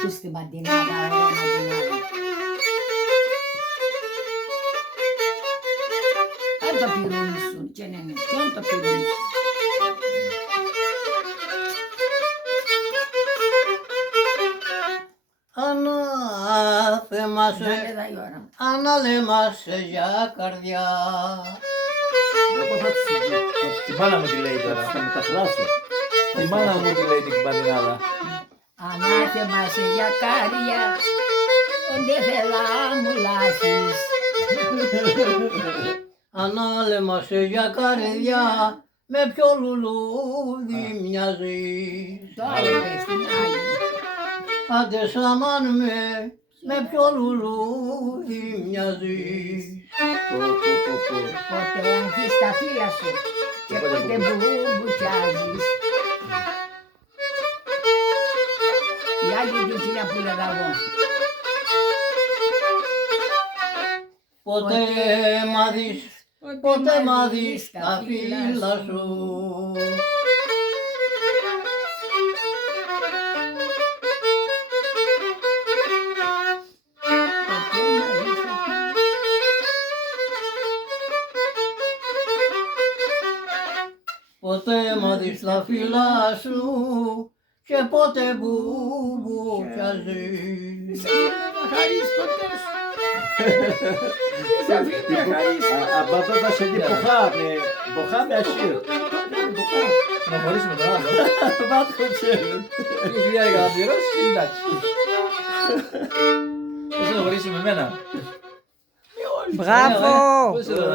questi mattinata, mattinata. Tanto più nessuno, ce n'è tanto più nessuno. Ana teması, Dale da ora. ana teması yakardia. Settimana mi lei ora, stiamo tatraso. Settimana mi lei di badinala. Ανάθεμα σε γιακάρια, όντε θέλα μου λάσεις. Ana teması yakardia, με ποιο λουλούδι μοιάζεις. Το άλλο πες την άλλη. Άντε σαμάν με ποιο λουλούδι μοιάζεις. Πότε αγγείς τα φύλλα σου και πότε μπουμπουκιάζεις. Η άλλη την κυρία που λέγα εγώ. Ποτέ μ' δεις τα φύλλα σου. Ποτέ μ' δεις τα φύλλα σου και πότε μπουμπουκιάζεις. Χαρίς ποτέ σου. Είσαι φίλια χαρίς. Αμπάμπα θα σε δει ποχά με ασύρ. Να χωρίσουμε τον άλλο. Βάτχο τσέλεν. Η κυρία Γαδίρος, εντάξει. Θες να χωρίσουμε εμένα. Μπράβο! Πώς εδώ,